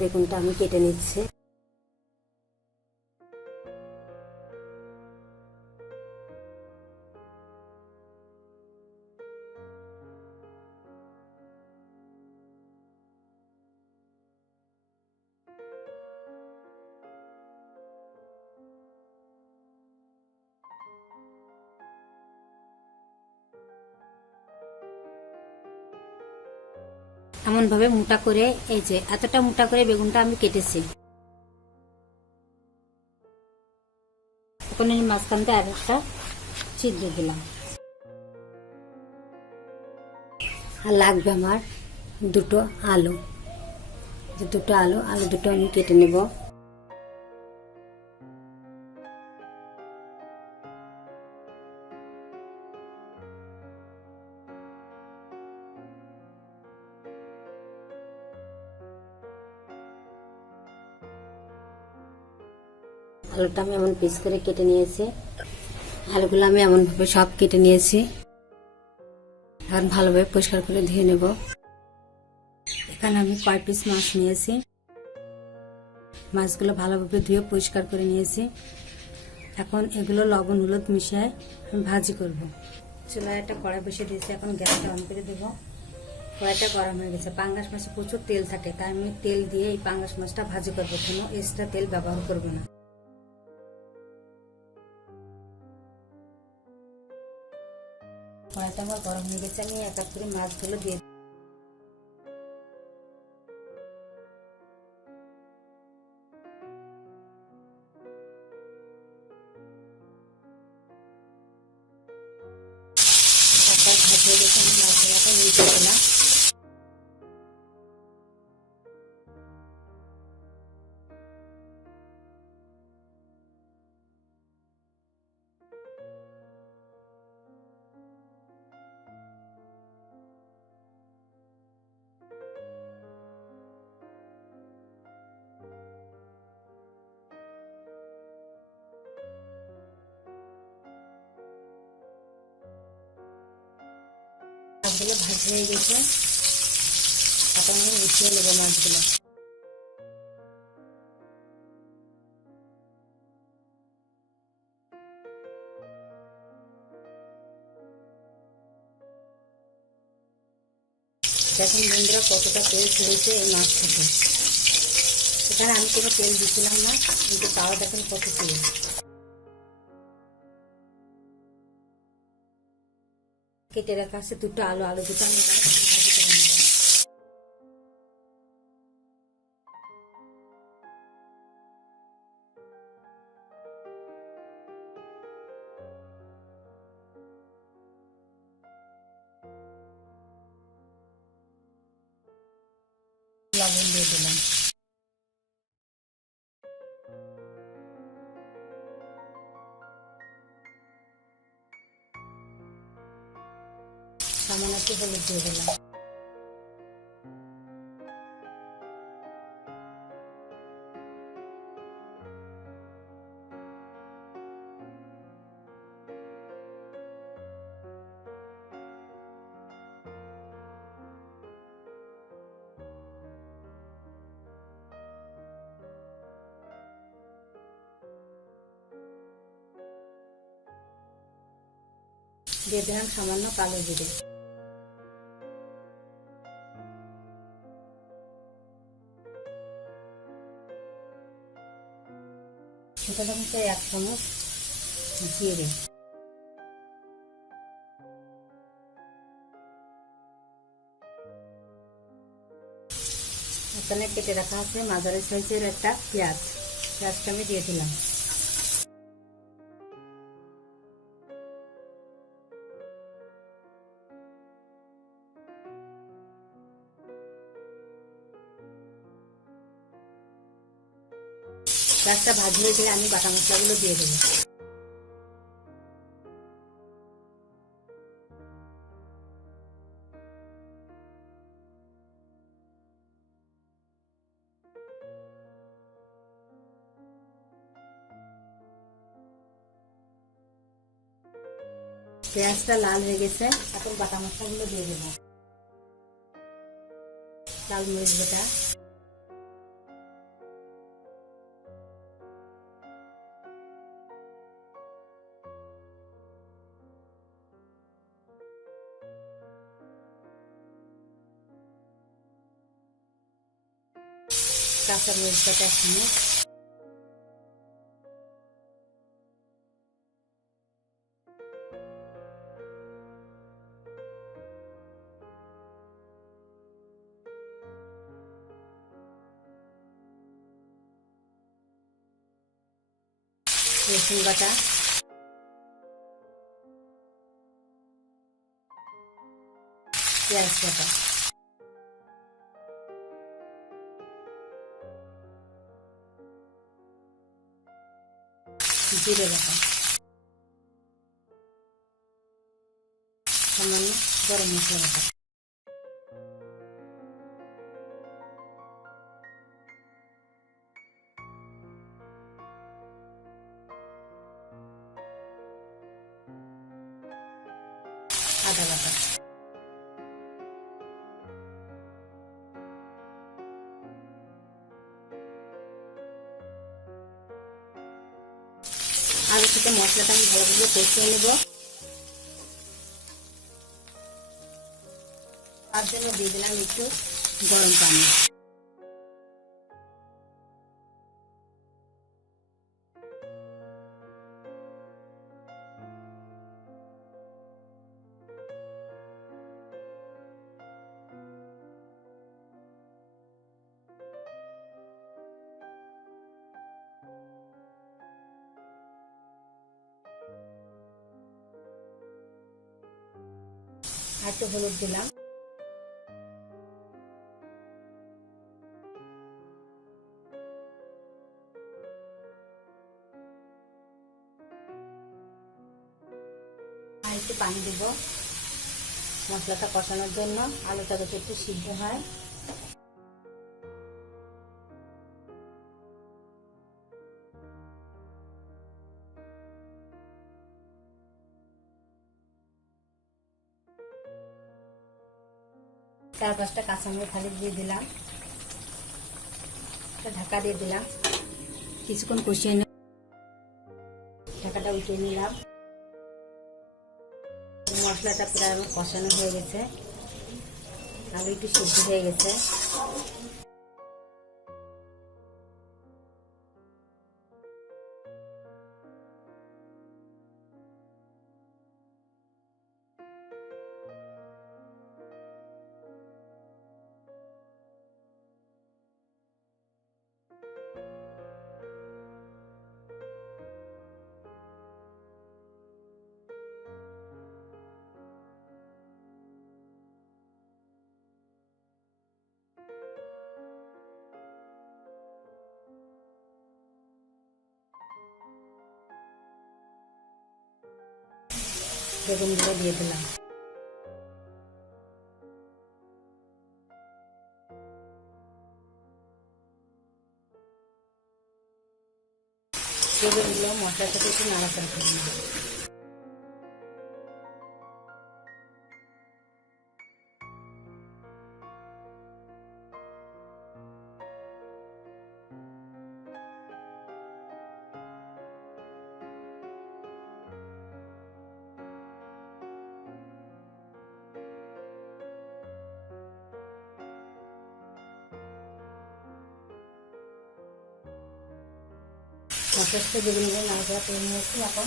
বেগুনটা আমি কেটে নিচ্ছি। এমন ভাবে মোটা করে, এই যে এতটা মোটা করে বেগুনটা আমি কেটেছি। এখন এই মাঝখানতে আর একটা ছিদ্র দিলাম। আর লাগবে আমার দুটো আলু। দুটো আলু দুটো আমি কেটে নেব। আলুটা আমি এমন পিস করে কেটে নিয়েছি। আলুগুলো আমি এমন ভাবে সব কেটে নিয়েছি। এখন ভালোভাবে পরিষ্কার করে ধুয়ে নেব। এখানে আমি কয় পিস মাছ নিয়েছি। মাছগুলো ভালোভাবে ধুয়ে পরিষ্কার করে নিয়েছি। এখন এগুলো লবণ হলুদ মিশিয়ে আমি ভাজি করব। চুলায় একটা কড়াই বসিয়ে দিয়েছি। এখন গ্যাসটা অন করে দেবো। কড়াইটা গরম হয়ে গেছে। পাঙ্গাস মাছে প্রচুর তেল থাকে, তাই আমি তেল দিয়ে এই পাঙ্গাস মাছটা ভাজি করবো। কোনো এক্সট্রা তেল ব্যবহার করবো না। কড়াইটা আমার গরম হয়ে গেছে। আমি এক এক করে মাছগুলো দিয়ে ভাজি হয়ে গেছে। আমি মাছগুলোকে নিচে দিলাম। মাছগুলো ভাজি হয়ে গেছে। এখন আমি মিশিয়ে নেবো মাছগুলো। দেখুন বন্ধুরা কতটা তেল ছেড়েছে এই মাছ থেকে। এখানে আমি কোনো তেল দিচ্ছিলাম না, কিন্তু তাও দেখুন কত তেল। কেটে রাখা আছে দুটো আলু দুটো আমি ভাজি করে নেব। লবণ দিয়ে দিলাম। সামান্য একটু হলুদ দিয়ে দিলাম। দিয়ে দিলাম সামান্য কালো জিরে। ছোটো চামচে 1 চামচ জিরে। এখানে কেটে রাখা আছে মাঝারি সাইজের একটা পেঁয়াজটা আমি দিয়ে দিলাম। পেঁয়াজটা ভাজি হয়ে গেলে আমি বাটা মশলাগুলো দিয়ে দেবো। পেঁয়াজটা লাল হয়ে গেছে। এখন বাটা মশলাগুলো দিয়ে দেবো। লাল মরিচ বাটা, কাঁচা মরিচ বাটা 1 চামচ, রসুন বাটা, পেঁয়াজ বাটা, জিরে বাটা, সামান্য গরম মশলা বাটা, আদা বাটা, আলু থেকে মশলাটা আমি ভালোভাবে কষিয়ে নেব। তার জন্য দিয়ে দিলাম একটু গরম পানি। আর একটু হলুদ দিলাম, আর একটু পানি দেব মশলাটা কষানোর জন্য, আলুটা যাতে একটু সিদ্ধ হয়। চার 5টা কাঁচামরিচ খালি দিয়ে দিলাম, ঢাকা দিয়ে দিলাম, কিছুক্ষণ কষিয়ে নিয়ে ঢাকাটা উঠিয়ে নিলাম। মশলাটা প্রায় কষানো হয়ে গেছে, আলু একটু সিদ্ধ হয়ে গেছে। বেগুনগুলো দিয়ে দিলাম, বেগুনগুলো মশলার সাথে একটু নাড়াচাড়া করে নেব। মশলার সাথে বেগুনগুলো নাড়াচাড়া করে নিয়েছি, এখন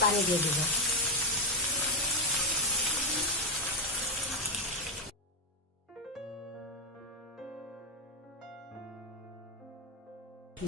পানি দিয়ে দেব।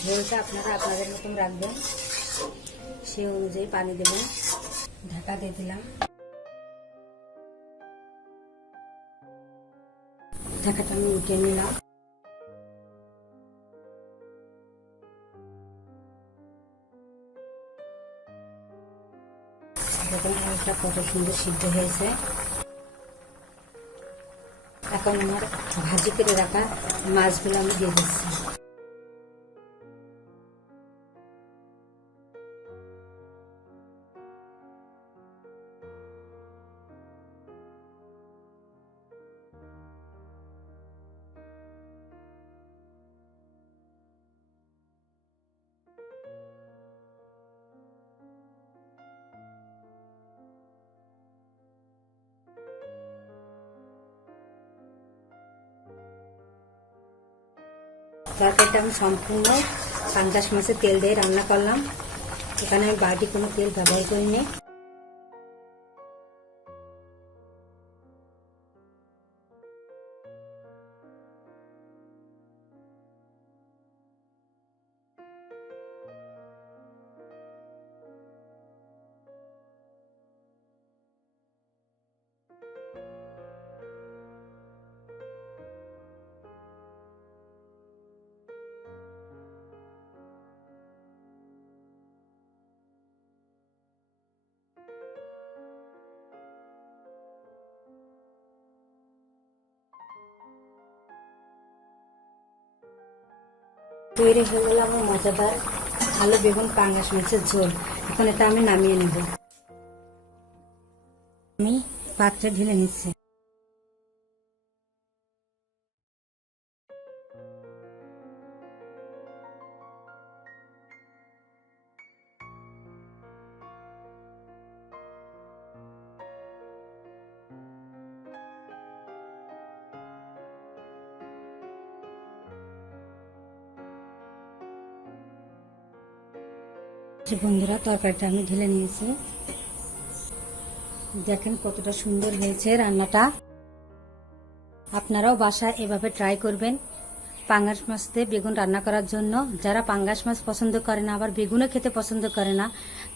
ঝোলটা আপনারা আপনাদের মতন রাখবেন, সেই অনুযায়ী পানি দেবেন। ঢাকা দিয়ে দিলাম, ঢাকাটা আমি উঠিয়ে নিলাম। দেখুন আলুটা কত সুন্দর সিদ্ধ হয়েছে। এখন আমার ভাজি করে রাখা মাছগুলো আমি দিয়ে দিচ্ছি। তরকারিটা আমি সম্পূর্ণ পাঙ্গাস মাছের তেল দিয়ে রান্না করলাম। এখানে আমি বাড়তি কোনো তেল ব্যবহার করিনি। তৈরি হয়ে গেল আমার মজাদার আলু বেগুন পাঙ্গাস মাছের ঝোল। এখন এটা আমি নামিয়ে নেব। আমি পাত্রে ঢেলে নিচ্ছি। বন্ধুরা, তরকারিটা আমি ঢেলে নিয়েছি। দেখেন কতটা সুন্দর হয়েছে রান্নাটা। আপনারাও বাসায় এভাবে ট্রাই করবেন পাঙ্গাস মাছ দিয়ে বেগুন রান্না করার জন্য। যারা পাঙ্গাস মাছ পছন্দ করে না, আবার বেগুনও খেতে পছন্দ করে না,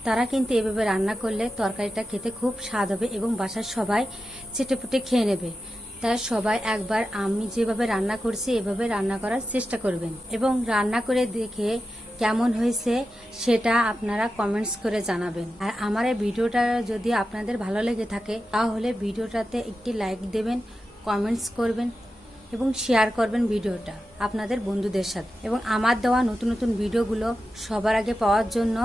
তারা কিন্তু এভাবে রান্না করলে তরকারিটা খেতে খুব স্বাদ হবে এবং বাসার সবাই চেটেপুটে খেয়ে নেবে। তাই সবাই একবার আমি যেভাবে রান্না করছি এভাবে রান্না করার চেষ্টা করবেন এবং রান্না করে দেখে কেমন হয়েছে সেটা আপনারা কমেন্টস করে জানাবেন। আর আমার এই ভিডিওটা যদি আপনাদের ভালো লেগে থাকে তাহলে ভিডিওটাতে একটি লাইক দেবেন, কমেন্টস করবেন এবং শেয়ার করবেন ভিডিওটা আপনাদের বন্ধুদের সাথে। এবং আমার দেওয়া নতুন নতুন ভিডিওগুলো সবার আগে পাওয়ার জন্য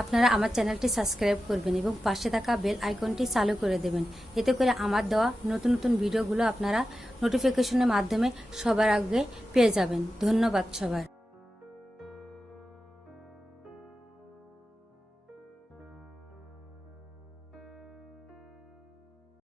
আপনারা আমার চ্যানেলটি সাবস্ক্রাইব করবেন এবং পাশে থাকা বেল আইকনটি চালু করে দেবেন। এতে করে আমার দেওয়া নতুন নতুন ভিডিওগুলো আপনারা নোটিফিকেশনের মাধ্যমে সবার আগে পেয়ে যাবেন। ধন্যবাদ সবার।